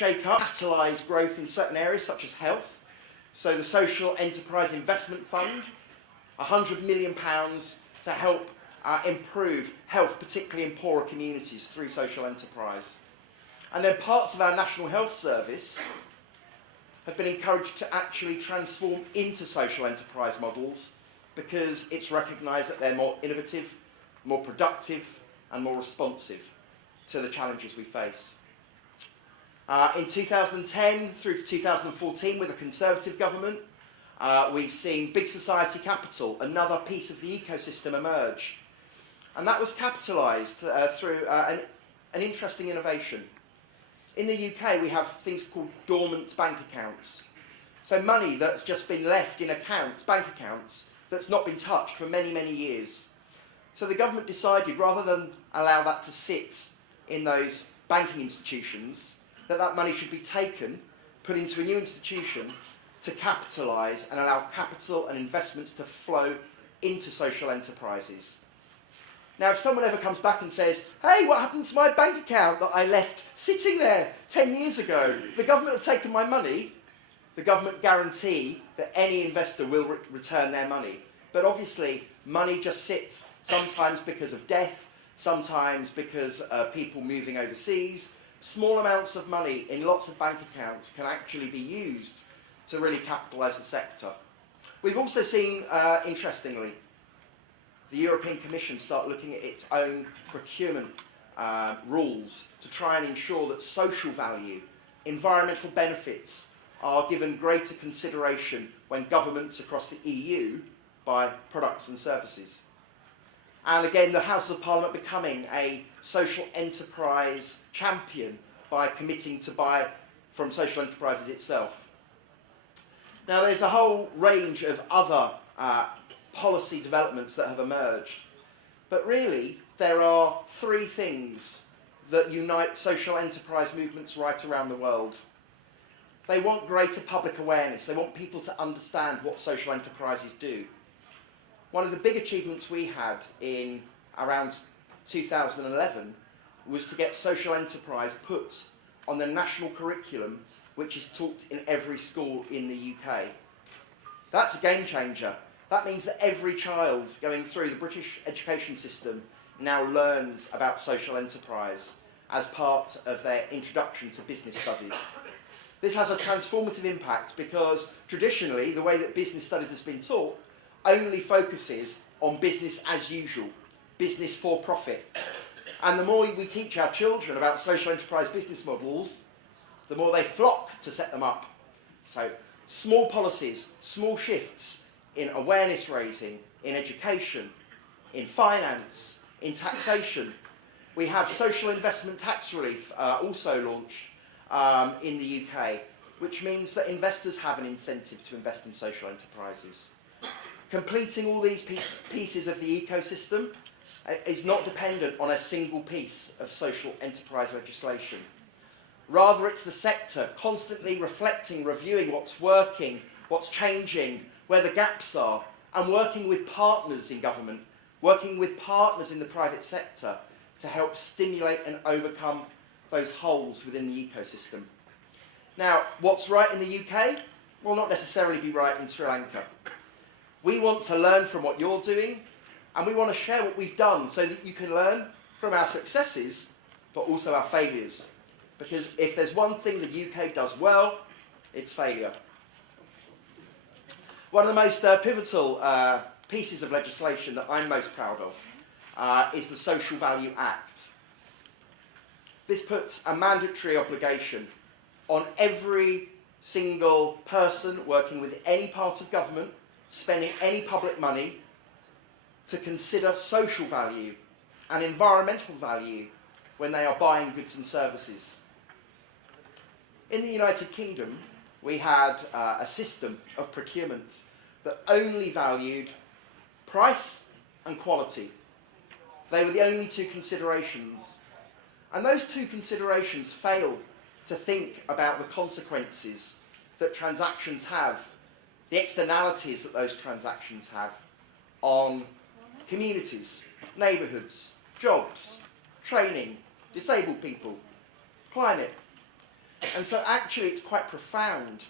shake up, catalyse growth in certain areas such as health. So the Social Enterprise Investment Fund, £100 million to help improve health, particularly in poorer communities through social enterprise. And then parts of our National Health Service have been encouraged to actually transform into social enterprise models because it's recognised that they're more innovative, more productive and more responsive to the challenges we face. In 2010 through to 2014 with a Conservative government, we've seen Big Society Capital, another piece of the ecosystem, emerge. And that was capitalised through an interesting innovation. In the UK, we have things called dormant bank accounts. So money that's just been left in accounts, bank accounts, that's not been touched for many, many years. So the government decided, rather than allow that to sit in those banking institutions, that money should be taken, put into a new institution to capitalise and allow capital and investments to flow into social enterprises. Now, if someone ever comes back and says, hey, what happened to my bank account that I left sitting there 10 years ago? The government have taken my money. The government guarantee that any investor will return their money. But obviously, money just sits, sometimes because of death, sometimes because of people moving overseas. Small amounts of money in lots of bank accounts can actually be used to really capitalise the sector. We've also seen, interestingly, the European Commission start looking at its own procurement rules to try and ensure that social value, environmental benefits are given greater consideration when governments across the EU buy products and services. And again, the House of Parliament becoming a social enterprise champion by committing to buy from social enterprises itself. Now, there's a whole range of other policy developments that have emerged. But really, there are three things that unite social enterprise movements right around the world. They want greater public awareness. They want people to understand what social enterprises do. One of the big achievements we had in around 2011 was to get social enterprise put on the national curriculum, which is taught in every school in the UK. That's a game changer. That means that every child going through the British education system now learns about social enterprise as part of their introduction to business studies. This has a transformative impact because traditionally the way that business studies has been taught only focuses on business as usual, business for profit. And the more we teach our children about social enterprise business models, the more they flock to set them up. So small policies, small shifts in awareness raising, in education, in finance, in taxation. We have social investment tax relief also launched in the UK, which means that investors have an incentive to invest in social enterprises. Completing all these pieces of the ecosystem is not dependent on a single piece of social enterprise legislation. Rather, it's the sector constantly reflecting, reviewing what's working, what's changing, where the gaps are, and working with partners in government, working with partners in the private sector to help stimulate and overcome those holes within the ecosystem. Now, what's right in the UK will not necessarily be right in Sri Lanka. We want to learn from what you're doing, and we want to share what we've done so that you can learn from our successes, but also our failures. Because if there's one thing the UK does well, it's failure. One of the most pivotal pieces of legislation that I'm most proud of is the Social Value Act. This puts a mandatory obligation on every single person working with any part of government, spending any public money, to consider social value and environmental value when they are buying goods and services. In the United Kingdom, we had a system of procurement that only valued price and quality. They were the only two considerations. And those two considerations fail to think about the consequences that transactions have, the externalities that those transactions have on communities, neighbourhoods, jobs, training, disabled people, climate. And so actually it's quite profound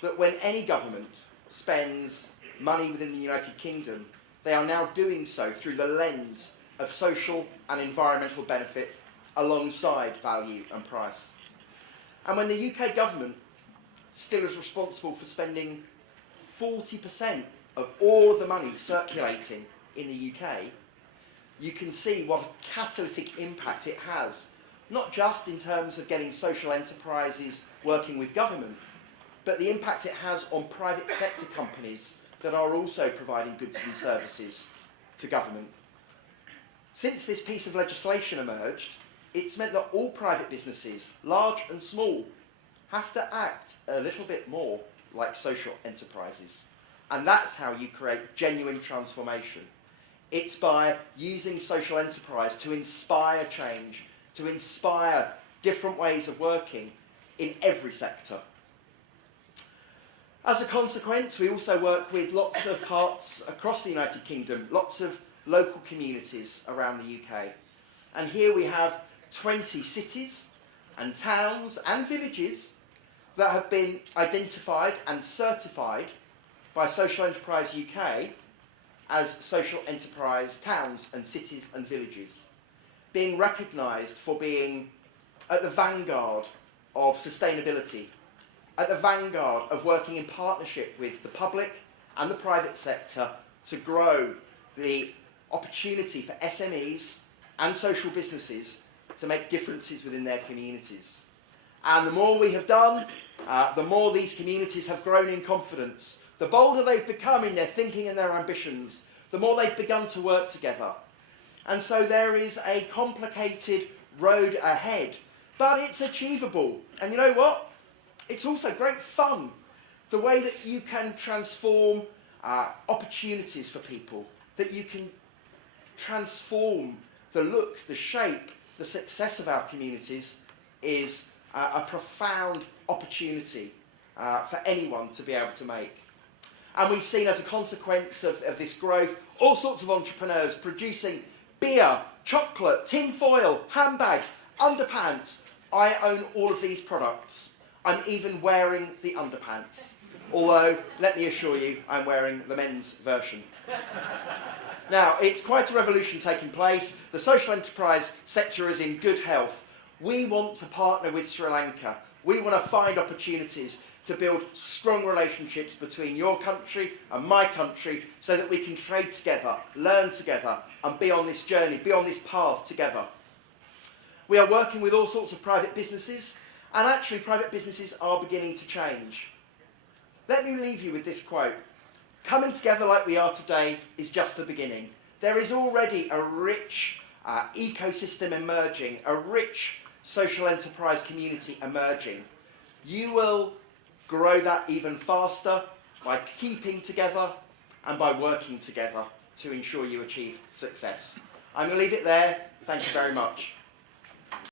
that when any government spends money within the United Kingdom, they are now doing so through the lens of social and environmental benefit alongside value and price. And when the UK government still is responsible for spending 40% of all of the money circulating in the UK, you can see what a catalytic impact it has, not just in terms of getting social enterprises working with government, but the impact it has on private sector companies that are also providing goods and services to government. Since this piece of legislation emerged, it's meant that all private businesses, large and small, have to act a little bit more like social enterprises. And that's how you create genuine transformation. It's by using social enterprise to inspire change, to inspire different ways of working in every sector. As a consequence, we also work with lots of parts across the United Kingdom, lots of local communities around the UK. And here we have 20 cities and towns and villages that have been identified and certified by Social Enterprise UK as social enterprise towns and cities and villages, being recognised for being at the vanguard of sustainability, at the vanguard of working in partnership with the public and the private sector to grow the opportunity for SMEs and social businesses to make differences within their communities. And the more we have done, the more these communities have grown in confidence. The bolder they've become in their thinking and their ambitions, the more they've begun to work together. And so there is a complicated road ahead, but it's achievable. And you know what? It's also great fun. The way that you can transform opportunities for people, that you can transform the look, the shape, the success of our communities is a profound opportunity for anyone to be able to make. And we've seen as a consequence of this growth, all sorts of entrepreneurs producing beer, chocolate, tin foil, handbags, underpants. I own all of these products. I'm even wearing the underpants. Although, let me assure you, I'm wearing the men's version. Now, it's quite a revolution taking place. The social enterprise sector is in good health. We want to partner with Sri Lanka. We want to find opportunities to build strong relationships between your country and my country so that we can trade together, learn together, and be on this journey, be on this path together. We are working with all sorts of private businesses, and actually private businesses are beginning to change. Let me leave you with this quote. Coming together like we are today is just the beginning. There is already a rich ecosystem emerging, a rich social enterprise community emerging. You will grow that even faster by keeping together and by working together to ensure you achieve success. I'm going to leave it there. Thank you very much.